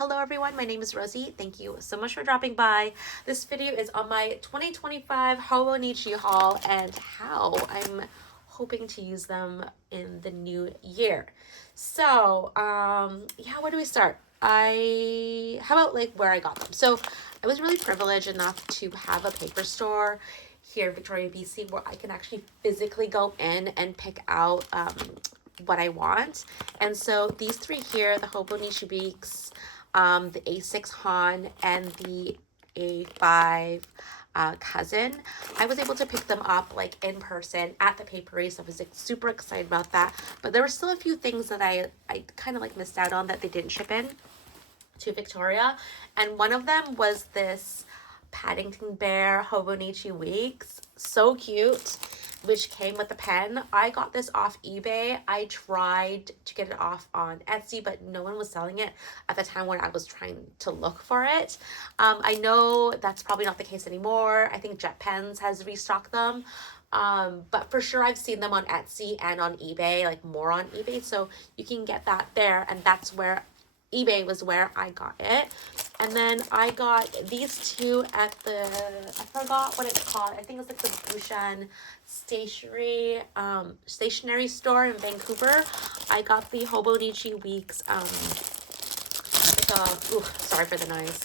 Hello everyone, my name is Rosie. Thank you so much for dropping by. This video is on my 2025 Hobonichi haul and how I'm hoping to use them in the new year. So, yeah, where do we start? How about like where I got them? So I was really privileged enough to have a paper store here in Victoria, BC, where I can actually physically go in and pick out what I want. And so these three here, the Hobonichi Weeks, the A6 Han, and the A5 cousin, I was able to pick them up like in person at the papery, so I was like super excited about that. But there were still a few things that I kind of like missed out on that they didn't ship in to Victoria, and one of them was this Paddington Bear Hobonichi Weeks. So cute, which came with the pen. I got this off eBay. I tried to get it off on Etsy, but no one was selling it at the time when I was trying to look for it. I know that's probably not the case anymore. I think Jet Pens has restocked them. But for sure I've seen them on Etsy and on eBay, like more on eBay. So you can get that there, and that's where eBay was where I got it. And then I got these two at the, I forgot what it's called. I think it's like the Bushan stationery store in Vancouver. I got the Hobonichi Weeks, sorry for the noise,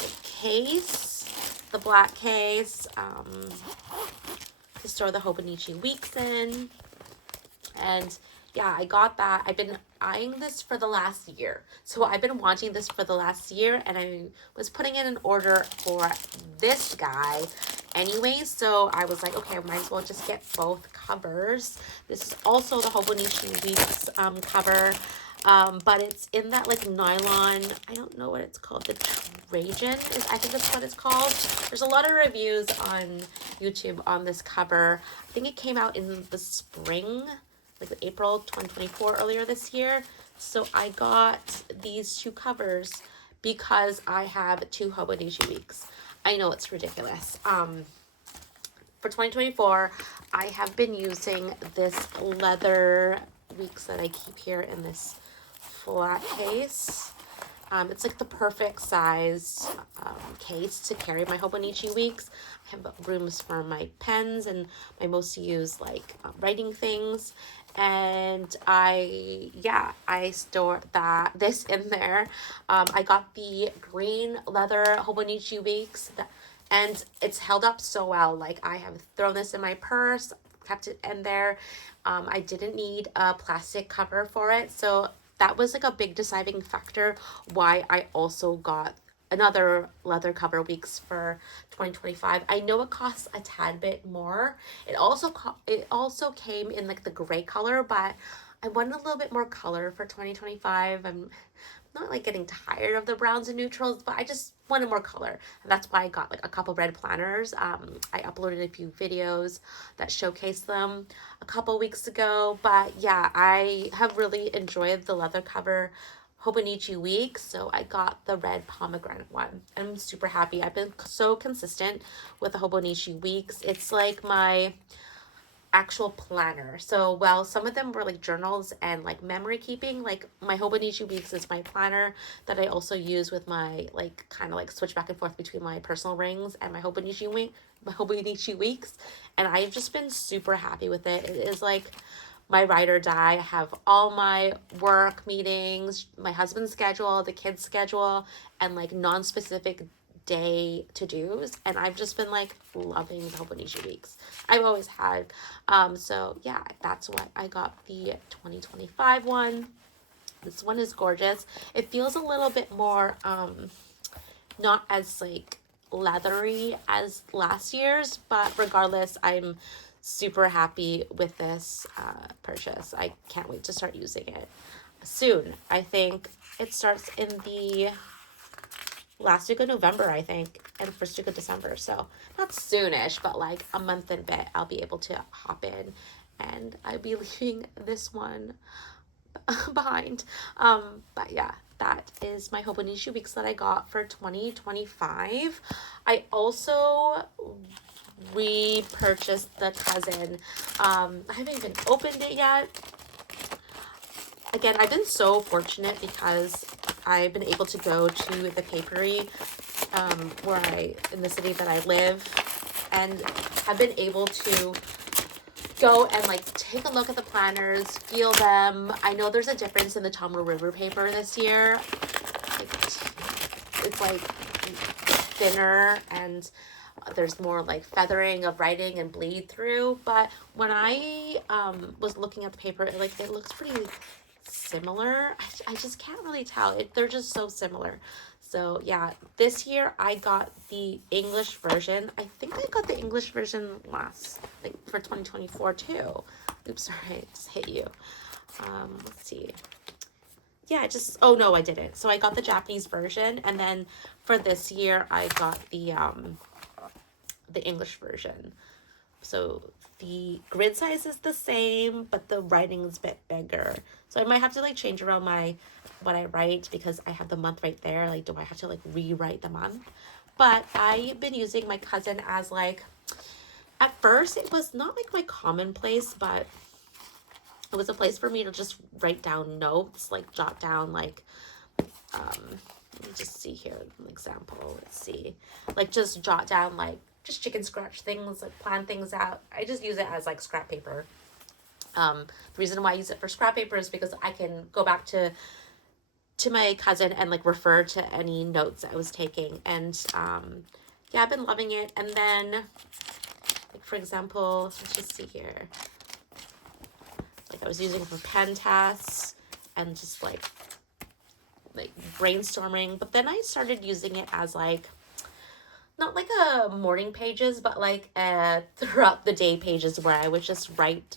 the case, the black case, to store the Hobonichi Weeks in. And yeah, I got that. I've been eyeing this for the last year. So I've been wanting this for the last year, and I was putting in an order for this guy anyway. So I was like, okay, I might as well just get both covers. This is also the Hobonichi Weeks cover, but it's in that like nylon, I don't know what it's called, the Trajan is, I think that's what it's called. There's a lot of reviews on YouTube on this cover. I think it came out in the spring, like April 2024, earlier this year. So I got these two covers because I have two Hobonichi Weeks. I know it's ridiculous. For 2024, I have been using this leather Weeks that I keep here in this flat case. It's like the perfect size case to carry my Hobonichi Weeks. I have rooms for my pens and my most used like writing things. And I store this in there. I got the green leather Hobonichi Weeks, and it's held up so well. Like, I have thrown this in my purse, kept it in there. I didn't need a plastic cover for it, so that was like a big deciding factor why I also got another leather cover Weeks for 2025. I know it costs a tad bit more. It also came in like the gray color, but I wanted a little bit more color for 2025. I'm not like getting tired of the browns and neutrals, but I just wanted more color. And that's why I got like a couple red planners. I uploaded a few videos that showcase them a couple weeks ago. But yeah, I have really enjoyed the leather cover Hobonichi Weeks, so I got the red pomegranate one. I'm super happy. I've been so consistent with the Hobonichi Weeks. It's like my actual planner. So while some of them were like journals and like memory keeping, like my Hobonichi Weeks is my planner that I also use with my like kind of like switch back and forth between my personal rings and my Hobonichi Weeks. And I've just been super happy with it. It is like my ride or die. I have all my work meetings, my husband's schedule, the kids' schedule, and like non-specific day to-dos, and I've just been like loving the Hobonichi Weeks. I've always had. So yeah, that's what I got the 2025 one. This one is gorgeous. It feels a little bit more not as like leathery as last year's, but regardless, I'm super happy with this purchase. I can't wait to start using it soon. I think it starts in the last week of November, I think, and first week of December. So not soonish, but like a month and a bit, I'll be able to hop in, and I'll be leaving this one behind. But yeah, that is my Hobonichi Weeks that I got for 2025. I also repurchased the cousin. I haven't even opened it yet. Again, I've been so fortunate because I've been able to go to the papery in the city that I live, and I've been able to go and like take a look at the planners, feel them. I know there's a difference in the Tomoe River paper this year. It's like thinner and there's more like feathering of writing and bleed through. But when I was looking at the paper, it looks pretty similar. I just can't really tell. They're just so similar. So yeah, this year I got the English version. I think I got the English version for 2024 too. Oops, sorry, I just hit you. Let's see. Yeah, oh no, I didn't. So I got the Japanese version, and then for this year I got the English version. So the grid size is the same, but the writing is a bit bigger. So I might have to like change around what I write because I have the month right there. Like, do I have to like rewrite the month? But I've been using my cousin as like, at first it was not like my commonplace, but it was a place for me to just write down notes, like jot down like, let me just see here, an example. Let's see, like just jot down like just chicken scratch things, like plan things out. I just use it as like scrap paper. The reason why I use it for scrap paper is because I can go back to my cousin and like refer to any notes I was taking. And yeah, I've been loving it. And then like for example, let's just see here. Like I was using it for pen tests and just like brainstorming. But then I started using it as like, not like a morning pages, but like throughout the day pages where I would just write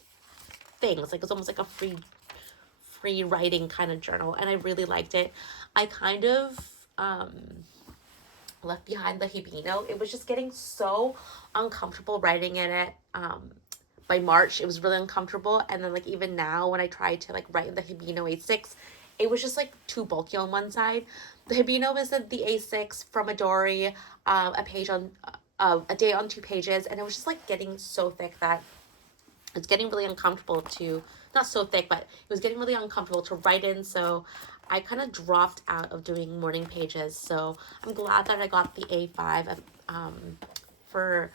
things. Like it's almost like a free writing kind of journal, and I really liked it. I kind of left behind the Hibino. It was just getting so uncomfortable writing in it. By March, it was really uncomfortable, and then like even now when I tried to like write in the Hibino A6, it was just like too bulky on one side. The Hibino is the A6 from Midori, a page on a day on 2 pages, and it was just like getting so thick that it's getting really uncomfortable to, not so thick, but it was getting really uncomfortable to write in. So I kind of dropped out of doing morning pages. So I'm glad that I got the A5 for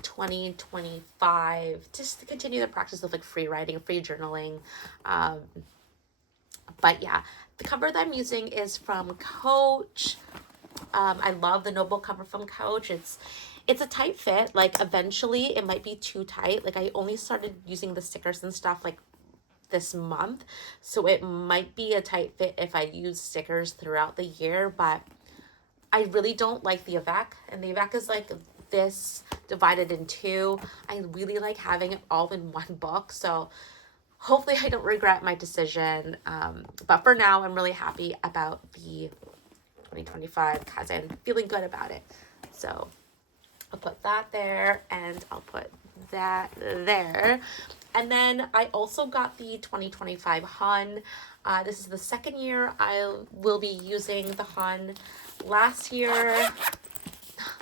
2025, just to continue the practice of like free writing, free journaling. But yeah, the cover that I'm using is from Coach. I love the Noble cover from Coach. It's a tight fit. Like eventually it might be too tight. Like I only started using the stickers and stuff like this month, so it might be a tight fit if I use stickers throughout the year. But I really don't like the Avec, and the Avec is like this divided in 2. I really like having it all in one book, so hopefully I don't regret my decision. But for now, I'm really happy about the 2025 cousin, feeling good about it. So I'll put that there, and I'll put that there. And then I also got the 2025 Hun. This is the second year I will be using the Hun. Last year,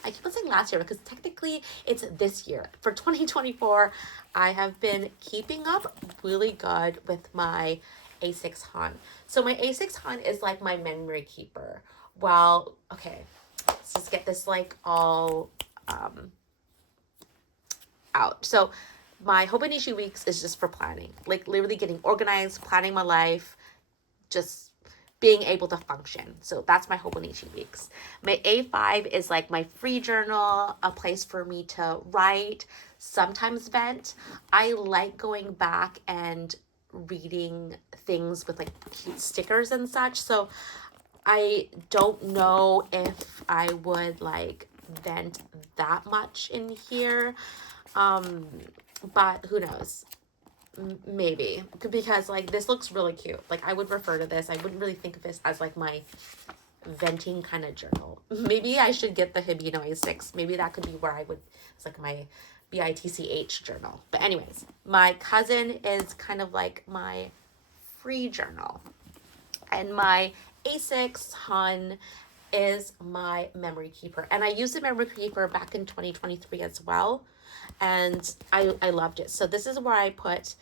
I keep on saying last year because technically it's this year. For 2024, I have been keeping up really good with my A6 Hun. So my A6 Hun is like my memory keeper. Well, okay, let's just get this like all out. So my Hobonichi weeks is just for planning, like literally getting organized, planning my life, just being able to function. So that's my Hobonichi weeks. My A5 is like my free journal, a place for me to write, sometimes vent. I like going back and reading things with like cute stickers and such. So I don't know if I would like vent that much in here. But who knows? Maybe, because like this looks really cute. Like I would refer to this. I wouldn't really think of this as like my venting kind of journal. Maybe I should get the Hibino A6. Maybe that could be where I would, it's like my BITCH journal. But anyways, my cousin is kind of like my free journal. And my A6 Hun is my memory keeper. And I used the memory keeper back in 2023 as well. And I loved it. So this is where I put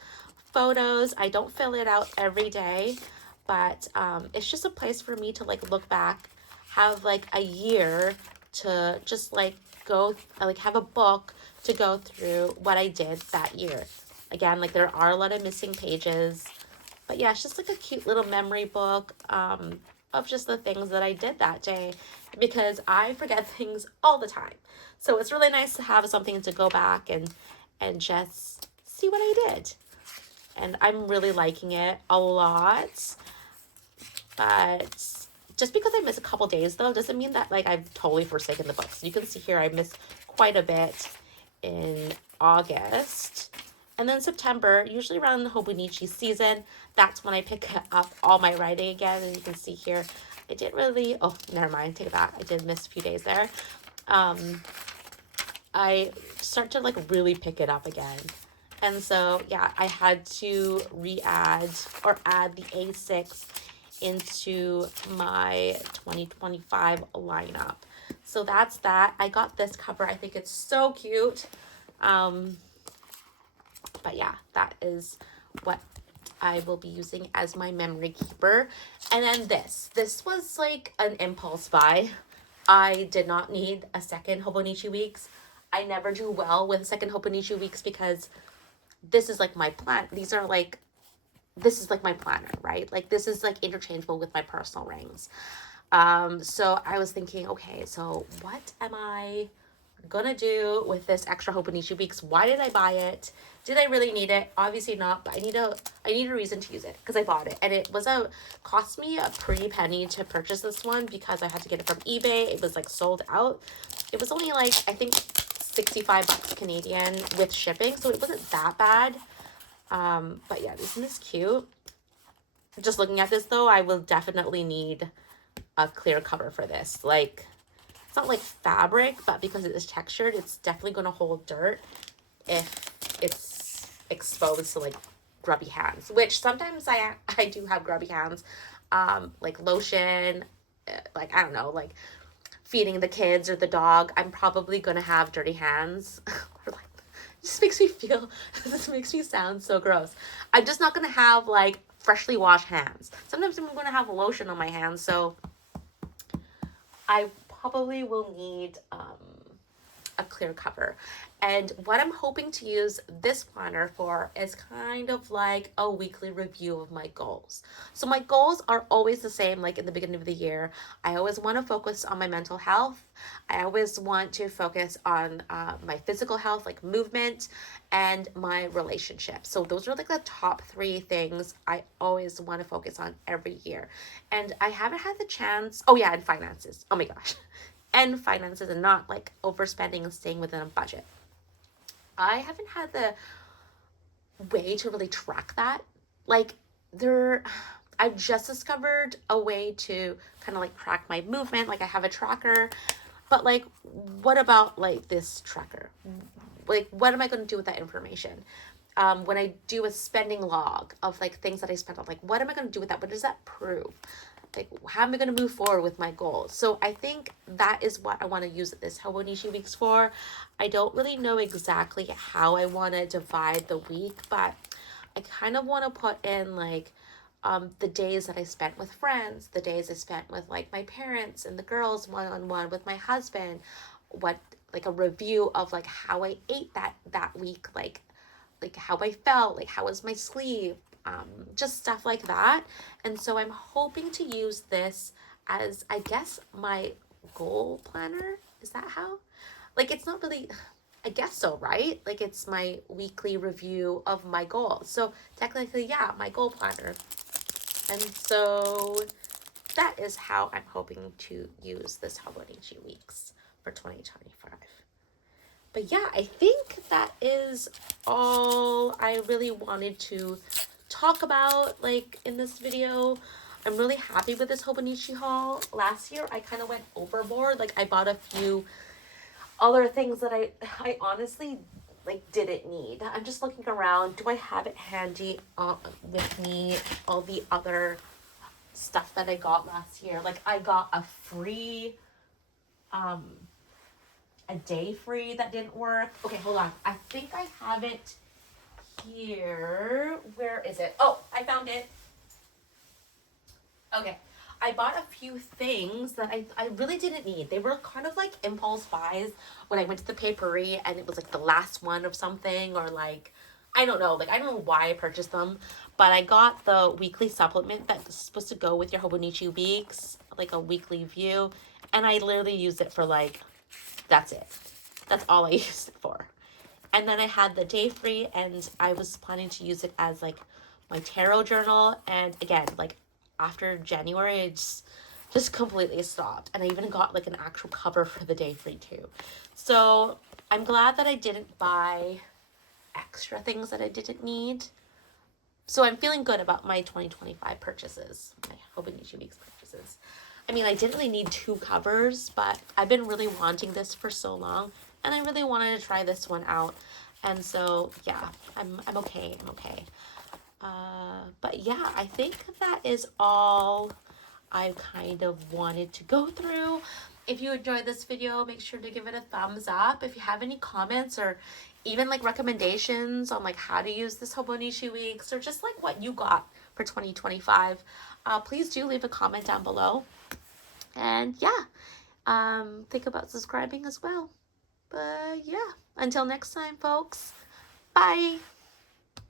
photos. I don't fill it out every day. but it's just a place for me to like look back, have like a year to just like go, like have a book to go through what I did that year. Again, like there are a lot of missing pages, but yeah, it's just like a cute little memory book of just the things that I did that day, because I forget things all the time. So it's really nice to have something to go back and just see what I did. And I'm really liking it a lot. But just because I miss a couple days though doesn't mean that like I've totally forsaken the books. You can see here I missed quite a bit in August. And then September, usually around the Hobonichi season, that's when I pick up all my writing again. And you can see here, I didn't really, oh, never mind, take it back. I did miss a few days there. I start to like really pick it up again. And so, yeah, I had to re-add or add the A6 into my 2025 lineup. So that's that. I got this cover. I think it's so cute. But yeah, that is what I will be using as my memory keeper. And then this was like an impulse buy. I did not need a second Hobonichi Weeks. I never do well with second Hobonichi Weeks because this is like my plan. This is like my planner, right? Like this is like interchangeable with my personal rings. So I was thinking, okay, so what am I gonna do with this extra Hobonichi Weeks? Why did I buy it? Did I really need it? Obviously not, but I need a reason to use it because I bought it, and it was cost me a pretty penny to purchase this one because I had to get it from eBay. It was like sold out. It was only like I think 65 bucks Canadian with shipping, so it wasn't that bad. But yeah, isn't this cute? Just looking at this though, I will definitely need a clear cover for this. Like, it's not like fabric, but because it is textured, it's definitely going to hold dirt if it's exposed to like grubby hands, which sometimes I do have grubby hands. Like lotion, like I don't know, like feeding the kids or the dog, I'm probably going to have dirty hands. Or like, this makes me feel, this makes me sound so gross. I'm just not going to have like freshly washed hands. Sometimes I'm going to have lotion on my hands, so I probably will need a clear cover. And what I'm hoping to use this planner for is kind of like a weekly review of my goals. So my goals are always the same, like in the beginning of the year. I always want to focus on my mental health. I always want to focus on my physical health, like movement, and my relationship. So those are like the top 3 things I always want to focus on every year. And I haven't had the chance, oh yeah, and finances. Oh my gosh. And finances, and not like overspending and staying within a budget. I haven't had the way to really track that. Like I've just discovered a way to kind of like track my movement. Like I have a tracker, but like, what about like this tracker? Like, what am I going to do with that information? When I do a spending log of like things that I spent on, like, what am I going to do with that? What does that prove? Like, how am I going to move forward with my goals? So I think that is what I want to use this Hobonichi Weeks for. I don't really know exactly how I want to divide the week, but I kind of want to put in like the days that I spent with friends, the days I spent with like my parents and the girls one-on-one, with my husband, what like a review of like how I ate that week, like how I felt, like how was my sleep, just stuff like that. And so I'm hoping to use this as, I guess, my goal planner. Is that how? Like, it's not really, I guess so, right? Like, it's my weekly review of my goals. So technically, yeah, my goal planner. And so that is how I'm hoping to use this Hobonichi Weeks for 2025. But yeah, I think that is all I really wanted to talk about like in this video. I'm really happy with this Hobonichi haul. Last year I kind of went overboard. Like I bought a few other things that I honestly like didn't need. I'm just looking around. Do I have it handy with me? All the other stuff that I got last year. Like I got a free a day free that didn't work. Okay, hold on. I think I have it here. Where is it? Oh, I found it. Okay, I bought a few things that I really didn't need. They were kind of like impulse buys when I went to the papery and it was like the last one of something, or like, I don't know, like I don't know why I purchased them, but I got the weekly supplement that's supposed to go with your Hobonichi weeks, like a weekly view, and I literally used it for like, that's it. That's all I used it for. And then I had the day free, and I was planning to use it as like my tarot journal. And again, like after January, I just completely stopped. And I even got like an actual cover for the day free too. So I'm glad that I didn't buy extra things that I didn't need. So I'm feeling good about my 2025 purchases, my Hobonichi Weeks purchases. I mean, I didn't really need 2 covers, but I've been really wanting this for so long, and I really wanted to try this one out. And so, yeah, I'm okay. I'm okay. But yeah, I think that is all I kind of wanted to go through. If you enjoyed this video, make sure to give it a thumbs up. If you have any comments or even like recommendations on like how to use this Hobonichi Weeks, or just like what you got for 2025, please do leave a comment down below. And yeah, think about subscribing as well. But yeah, until next time, folks, bye.